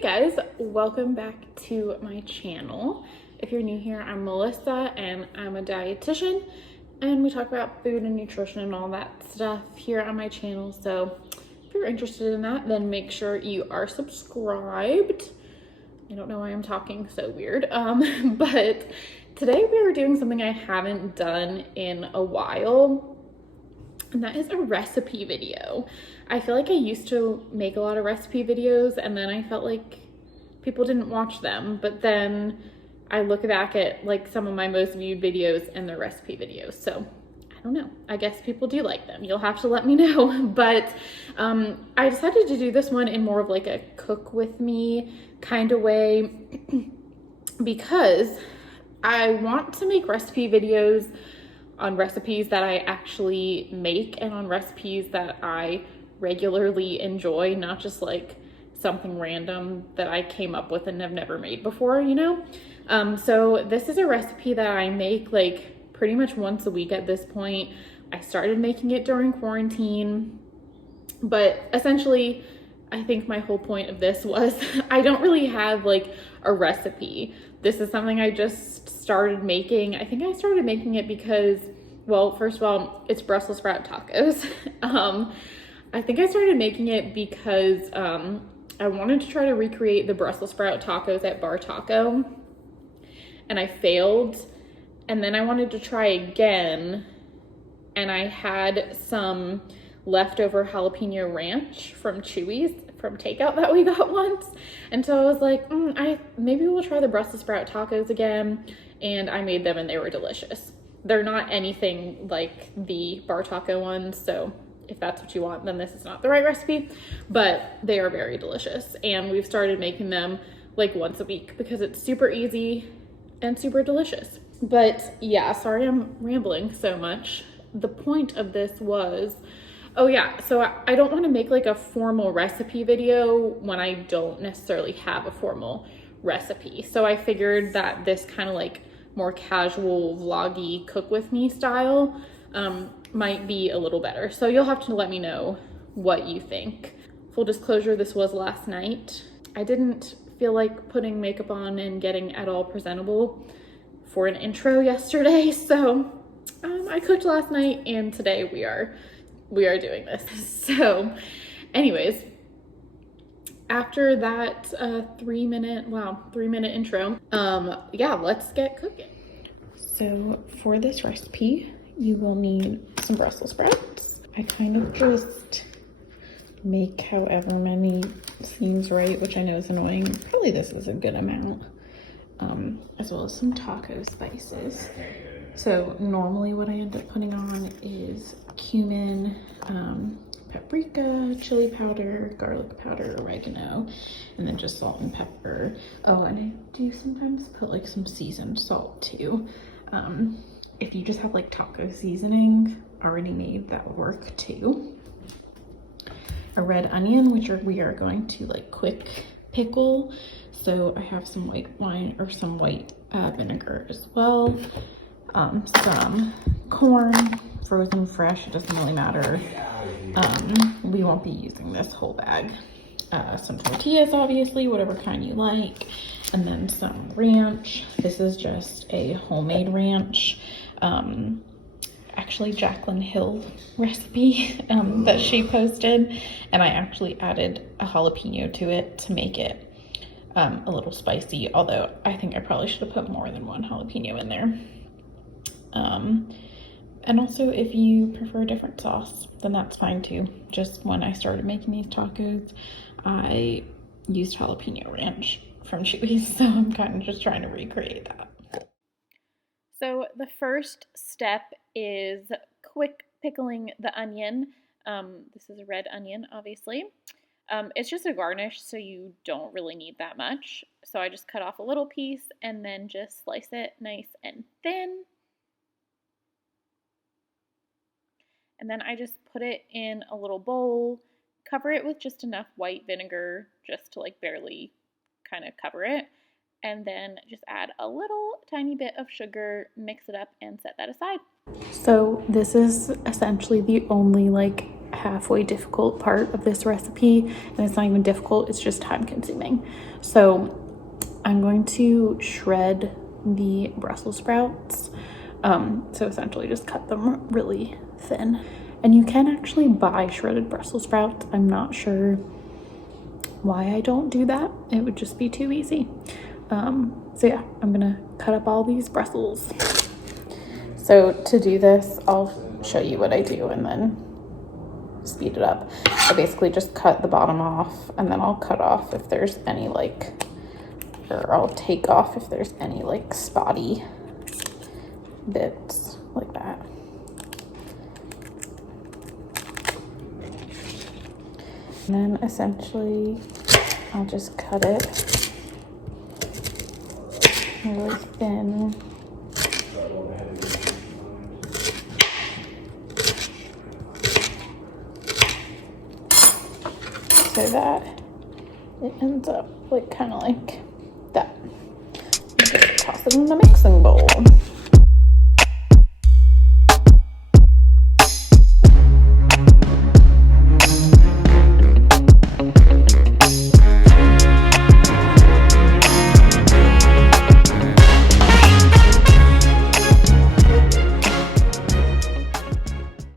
Hey guys, welcome back to my channel. If you're new here, I'm Melissa and I'm a dietitian, and we talk about food and nutrition and all that stuff here on my channel. So if you're interested in that, then make sure you are subscribed. I don't know why I'm talking so weird, but today we are doing something I haven't done in a while, and that is a recipe video. I feel like I used to make a lot of recipe videos and then I felt like people didn't watch them, but then I look back at like some of my most viewed videos and they're recipe videos. So I don't know, I guess people do like them. You'll have to let me know. But I decided to do this one in more of like a cook with me kind of way because I want to make recipe videos on recipes that I actually make and on recipes that I regularly enjoy, not just like something random that I came up with and have never made before, you know? So this is a recipe that I make like pretty much once a week at this point. I started making it during quarantine, but essentially I think my whole point of this was I don't really have like a recipe. This is something I just started making. I think I started making it because, well, first of all, it's Brussels sprout tacos. I think I started making it because I wanted to try to recreate the Brussels sprout tacos at Bar Taco, and I failed. And then I wanted to try again, and I had some leftover jalapeno ranch from Chewy's from takeout that we got once. And so I was like, maybe we'll try the Brussels sprout tacos again. And I made them and they were delicious. They're not anything like the Bar Taco ones, so if that's what you want, then this is not the right recipe, but they are very delicious. And we've started making them like once a week because it's super easy and super delicious. But yeah, sorry I'm rambling so much. The point of this was, oh yeah, so I don't want to make like a formal recipe video when I don't necessarily have a formal recipe. So I figured that this kind of like more casual vloggy cook with me style might be a little better. So you'll have to let me know what you think. Full disclosure, this was last night. I didn't feel like putting makeup on and getting at all presentable for an intro yesterday. So I cooked last night and today we are doing this. So anyways, after that 3-minute intro, yeah, let's get cooking. So for this recipe, you will need some Brussels sprouts. I kind of just make however many seems right, which I know is annoying. Probably this is a good amount, as well as some taco spices. So normally what I end up putting on is cumin, paprika, chili powder, garlic powder, oregano, and then just salt and pepper. Oh, and I do sometimes put like some seasoned salt too. If you just have like taco seasoning already made, that would work too. A red onion, which we are going to like quick pickle. So I have some white wine or some white vinegar as well. Some corn, frozen, fresh, it doesn't really matter. We won't be using this whole bag. Some tortillas, obviously, whatever kind you like. And then some ranch. This is just a homemade ranch. Actually Jaclyn Hill recipe that she posted. And I actually added a jalapeno to it to make it a little spicy. Although I think I probably should have put more than one jalapeno in there. And also if you prefer a different sauce, then that's fine too. Just when I started making these tacos, I used jalapeno ranch from Chewy's, so I'm kind of just trying to recreate that. So the first step is quick pickling the onion. This is a red onion, obviously. It's just a garnish, so you don't really need that much. So I just cut off a little piece and then just slice it nice and thin. And then I just put it in a little bowl, cover it with just enough white vinegar just to like barely kind of cover it. And then just add a little tiny bit of sugar, mix it up and set that aside. So this is essentially the only like halfway difficult part of this recipe, and it's not even difficult, it's just time consuming. So I'm going to shred the Brussels sprouts. So essentially just cut them really thin. And you can actually buy shredded Brussels sprouts. I'm not sure why I don't do that. It would just be too easy. So yeah, I'm gonna cut up all these Brussels. So to do this, I'll show you what I do and then speed it up. I basically just cut the bottom off, and then I'll cut off if there's any or I'll take off if there's any spotty bits like that. And then essentially I'll just cut it really thin. So that it ends up kind of like that. And just toss it in the mixing bowl.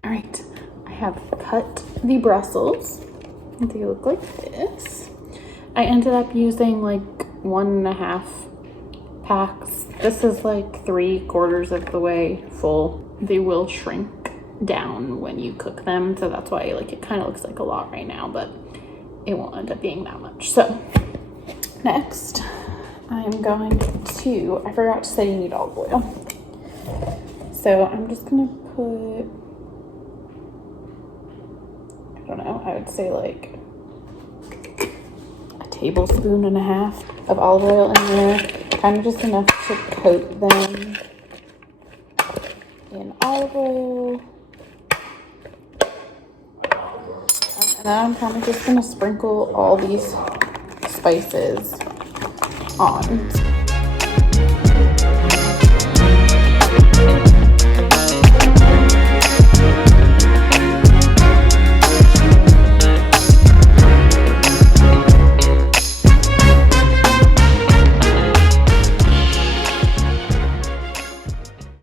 All right, I have cut the Brussels. They look like this. I ended up using 1.5 packs. This is 3/4 of the way full. They will shrink down when you cook them, so that's why it kind of looks like a lot right now, but it won't end up being that much. So next I'm going to, I forgot to say you need olive oil. So I'm just gonna put, I don't know, I would say a tablespoon and a half of olive oil in there, kind of just enough to coat them in olive oil. And then I'm kind of just gonna sprinkle all these spices on.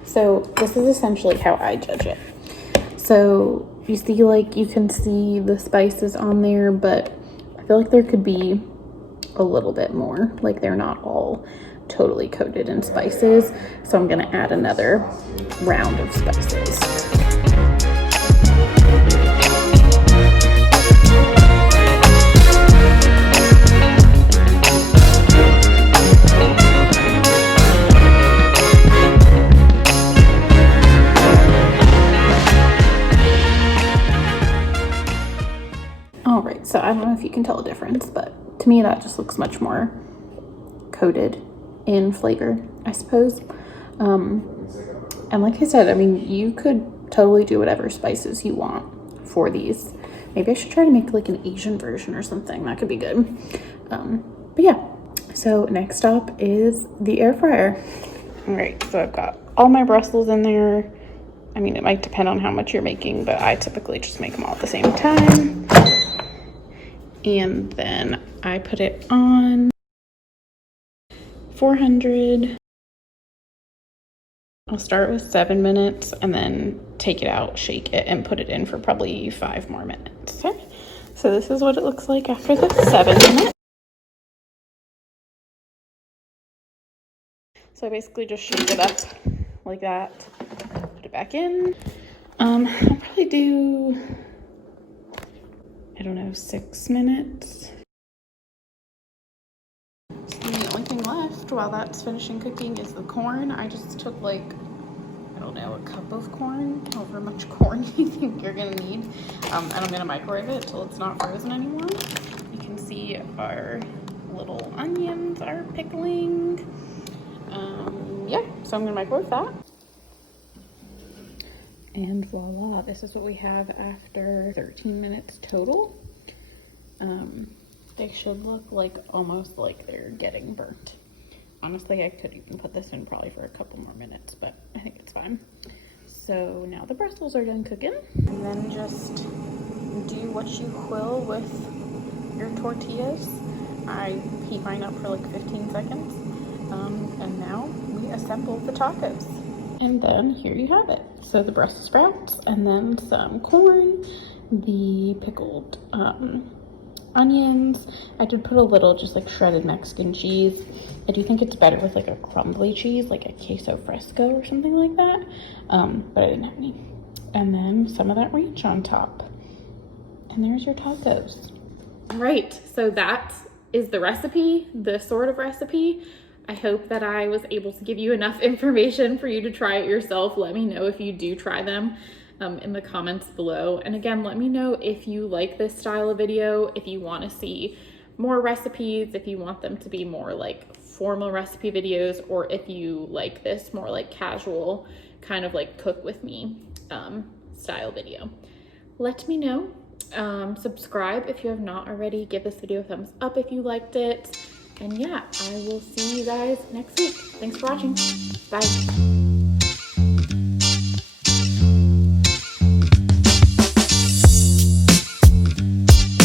So this is essentially how I judge it. So you see, you can see the spices on there, but I feel like there could be a little bit more. They're not all totally coated in spices. So I'm gonna add another round of spices. So I don't know if you can tell a difference, but to me that just looks much more coated in flavor, I suppose. And like I said, I mean, you could totally do whatever spices you want for these. Maybe I should try to make an Asian version or something. That could be good. But yeah, so next stop is the air fryer. All right, so I've got all my Brussels in there. I mean, it might depend on how much you're making, but I typically just make them all at the same time. And then I put it on 400. I'll start with 7 minutes and then take it out, shake it, and put it in for probably 5 more minutes. Okay. So this is what it looks like after the 7 minutes. So I basically just shake it up like that, put it back in. I'll probably do, I don't know, 6 minutes. So the only thing left while that's finishing cooking is the corn. I just took I don't know, a cup of corn, however much corn you think you're gonna need. And I'm gonna microwave it till it's not frozen anymore. You can see our little onions are pickling. Yeah, so I'm gonna microwave that. And voila, this is what we have after 13 minutes total. They should look almost like they're getting burnt. Honestly, I could even put this in probably for a couple more minutes, but I think it's fine. So now the Brussels are done cooking. And then just do what you will with your tortillas. I heat mine up for like 15 seconds. And now we assemble the tacos. And then here you have it. So the Brussels sprouts, and then some corn, the pickled onions. I did put a little just like shredded Mexican cheese. I do think it's better with like a crumbly cheese, like a queso fresco or something like that. But I didn't have any. And then some of that ranch on top. And there's your tacos. All right, so that is the recipe, the sort of recipe. I hope that I was able to give you enough information for you to try it yourself. Let me know if you do try them in the comments below. And again, let me know if you like this style of video, if you want to see more recipes, if you want them to be more like formal recipe videos, or if you like this more like casual kind of like cook with me style video. Let me know. Subscribe if you have not already. Give this video a thumbs up if you liked it. And yeah, I will see you guys next week. Thanks for watching. Bye.